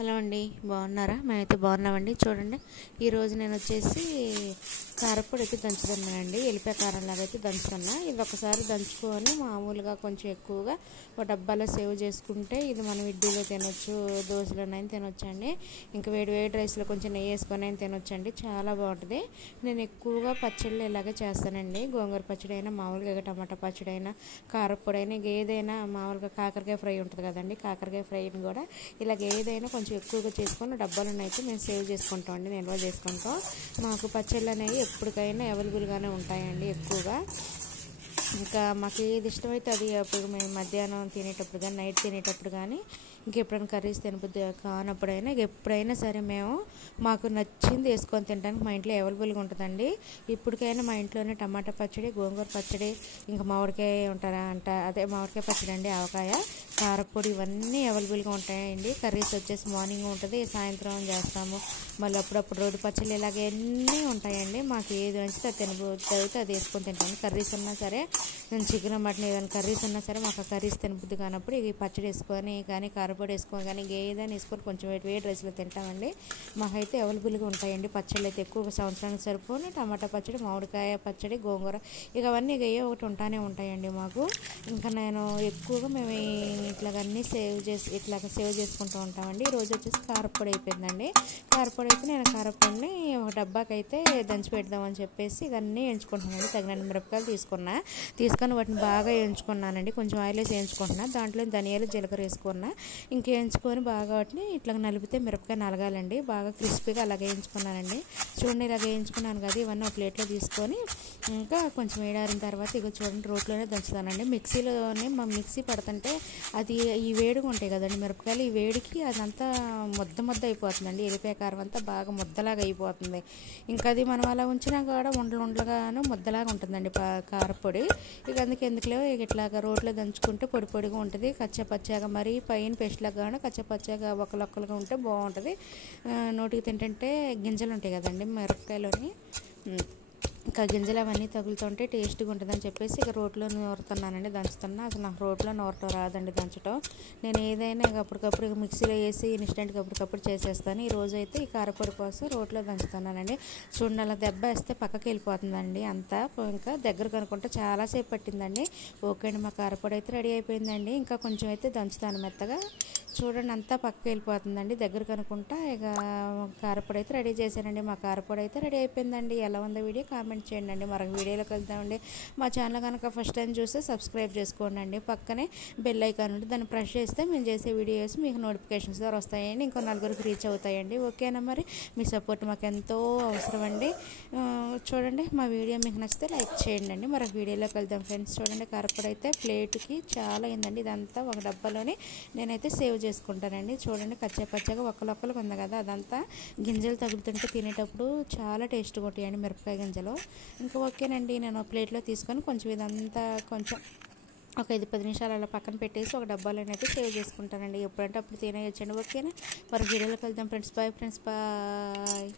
Hello అండి, బాగున్నారా? మేమైతే బాగున్నామండి. చూడండి, ఈరోజు నేను వచ్చేసి కారప్పొడి అయితే దంచుతున్నానండి. ఎల్లిపాయ కారంలాగా అయితే దంచుతున్నా. ఇది ఒకసారి దంచుకొని మామూలుగా కొంచెం ఎక్కువగా ఒక డబ్బాలో సేవ్ చేసుకుంటే ఇది మనం ఇడ్లీలో తినొచ్చు, దోశలోనైనా తినొచ్చు అండి. ఇంకా వేడి వేడి రైస్లో కొంచెం నెయ్యి వేసుకొని అయినా తినొచ్చండి. చాలా బాగుంటుంది. నేను ఎక్కువగా పచ్చళ్ళు ఇలాగే చేస్తానండి. గోంగూర పచ్చడి అయినా, మామూలుగా టమాటా పచ్చడి అయినా, కారప్పొడి అయినా, ఏదైనా మామూలుగా కాకరకాయ ఫ్రై ఉంటుంది కదండి, కాకరకాయ ఫ్రైని కూడా ఇలాగ ఏదైనా కొంచెం ఎక్కువగా చేసుకొని డబ్బాలను అయితే మేము సేవ్ చేసుకుంటాం అండి, నిల్వ చేసుకుంటాం. మాకు పచ్చళ్ళు అనేవి ఎప్పటికైనా అవైలబుల్గానే ఉంటాయండి ఎక్కువగా. ఇంకా మాకు ఏది ఇష్టమైతే అది అప్పుడు మేము మధ్యాహ్నం తినేటప్పుడు కానీ, నైట్ తినేటప్పుడు కానీ, ఇంకెప్పుడైనా కర్రీస్ తినబుద్ది కానప్పుడైనా ఎప్పుడైనా సరే మేము మాకు నచ్చింది వేసుకొని తినడానికి మా ఇంట్లో అవైలబుల్గా ఉంటుందండి. ఇప్పటికైనా మా ఇంట్లోనే టమాటా పచ్చడి, గోంగూర పచ్చడి, ఇంకా మామిడికాయ ఉంటారా అదే మామిడికాయ పచ్చడి అండి, ఆవకాయ, కారప్పొడి ఇవన్నీ అవైలబుల్గా ఉంటాయండి. కర్రీస్ వచ్చేసి మార్నింగ్ ఉంటుంది, సాయంత్రం చేస్తాము. మళ్ళీ అప్పుడప్పుడు రోడ్డు పచ్చళ్ళు ఇలాగే అన్నీ ఉంటాయండి. మాకు ఏది నచ్చితే అది తినబుద్ధి అయితే అది వేసుకొని తింటాను. కర్రీస్ ఉన్నా సరే, నేను చికెన్ మటన్ ఏదైనా కర్రీస్ ఉన్నా సరే మాకు ఆ కర్రీస్ తినబుద్ధి కానప్పుడు ఈ పచ్చడి వేసుకొని కానీ, కారపొడి వేసుకొని కానీ, ఏదైనా వేసుకొని కొంచెం వేడి రైస్లో తింటామండి. మాకైతే అవైలబుల్గా ఉంటాయండి పచ్చళ్ళు అయితే. ఎక్కువగా సంవత్సరానికి సరిపోని టమాటా పచ్చడి, మామిడికాయ పచ్చడి, గోంగూర ఇక అవన్నీ ఇక ఏ ఒకటి ఉంటానే ఉంటాయండి మాకు. ఇంకా నేను ఎక్కువగా మేము ఇట్లాగన్నీ సేవ్ చేసుకుంటూ ఉంటామండి. ఈరోజు వచ్చేసి కారపొడి అయిపోయిందండి. కారపొడి అయితే నేను కారపొడిని ఒక డబ్బాకి అయితే దంచి పెడదామని చెప్పేసి ఇవన్నీ ఎంచుకుంటున్నానండి. తగినన్ని మిరపకాయలు తీసుకొని వాటిని బాగా వేయించుకున్నానండి. కొంచెం ఆయిల్ వేసి వేయించుకుంటున్నా. దాంట్లో ధనియాలు, జీలకర్ర వేసుకున్నా. వేయించుకొని బాగా వాటిని ఇట్లా నలిపితే మిరపకాయ నలగాలండి. బాగా క్రిస్పీగా అలాగే వేయించుకున్నానండి. చూడండి, ఇలాగ వేయించుకున్నాను కదా, ఇవన్నీ ఒక ప్లేట్లో తీసుకొని ఇంకా కొంచెం వేడారిన తర్వాత ఇక చూడండి రోట్లోనే దంచుతానండి. మిక్సీలోనే మిక్సీ పడుతుంటే అది ఈ వేడిగా ఉంటాయి కదండి మిరపకాయలు, ఈ వేడికి అదంతా ముద్ద అయిపోతుందండి. ఎల్లిపాయ కారం అంతా బాగా ముద్దలాగా అయిపోతుంది. ఇంకా అది మనం అలా ఉంచినా కూడా ఉండలుగాను ముద్దలాగా ఉంటుందండి కారపొడి. ఇక ఎందుకులే ఇట్లాగా రోట్లో దంచుకుంటే పొడి పొడిగా ఉంటుంది. కచ్చపచ్చగా మరీ పైన పేస్ట్ లాగా కచ్చపచ్చగా ఒక్కలుగా ఉంటే బాగుంటుంది. నోటికి తింటుంటే గింజలు ఉంటాయి కదండి మిరపకాయలోని, ఇంకా గింజలు అవన్నీ తగులుతుంటే టేస్ట్గా ఉంటుందని చెప్పేసి ఇక రోట్లో నూరుతున్నానండి, దంచుతున్నా. అసలు నాకు రోట్లో నూరటం రాదండి, దంచడం. నేను ఏదైనా ఇక అప్పటికప్పుడు ఇక మిక్సీలో వేసి ఇన్స్టెంట్గా అప్పటికప్పుడు చేసేస్తాను. ఈ రోజు అయితే ఈ కారపొడి కోసం రోట్లో దంచుతున్నానండి. చూడండి, అలా దెబ్బ వేస్తే పక్కకి వెళ్ళిపోతుందండి అంతా. ఇంకా దగ్గరకు అనుకుంటే చాలాసేపు పట్టిందండి. ఓకే అండి, మా కారపొడి అయితే రెడీ అయిపోయిందండి. ఇంకా కొంచెం అయితే దంచుతాను మెత్తగా. చూడండి, అంతా పక్కకి వెళ్ళిపోతుందండి దగ్గరకు అనుకుంటా. ఇక కారపొడి అయితే రెడీ చేశానండి. మా కారపొడి అయితే రెడీ అయిపోయిందండి. ఎలా ఉందో వీడియో కామెంట్ చేయండి అండి. మరొక వీడియోలోకి వెళ్తామండి. మా ఛానల్ కనుక ఫస్ట్ టైం చూస్తే సబ్స్క్రైబ్ చేసుకోండి అండి. పక్కనే బెల్ ఐకాన్ ఉంటుంది, దాన్ని ప్రెస్ చేస్తే మేము చేసే వీడియోస్ మీకు నోటిఫికేషన్స్ ద్వారా వస్తాయండి. ఇంకో నలుగురికి రీచ్ అవుతాయండి. ఓకేనా? మరి మీ సపోర్ట్ మాకు ఎంతో అవసరం అండి. చూడండి, మా వీడియో మీకు నచ్చితే లైక్ చేయండి అండి. మరొక వీడియోలోకి వెళ్దాం ఫ్రెండ్స్. చూడండి, కారపొడి అయితే ప్లేట్కి చాలా అయిందండి. ఇదంతా ఒక డబ్బాలోనే నేనైతే సేవ్ చేసుకుంటానండి. చూడండి, పచ్చగా ఒక్కలొక్కలకు ఉంది కదా, అదంతా గింజలు తగులుతుంటే తినేటప్పుడు చాలా టేస్ట్గా ఉంటాయండి మిరపకాయ గింజలు. ఇంకా ఓకేనండి, నేను ప్లేట్లో తీసుకొని కొంచెం ఇదంతా కొంచెం ఒక 5-10 నిమిషాలు అలా పక్కన పెట్టేసి ఒక డబ్బాలోనైతే సేవ్ చేసుకుంటానండి. ఎప్పుడంటే అప్పుడు తినేయొచ్చండి. ఓకేనా? మరి వీడియోలోకి వెళ్దాం ఫ్రెండ్స్. Bye friends, bye.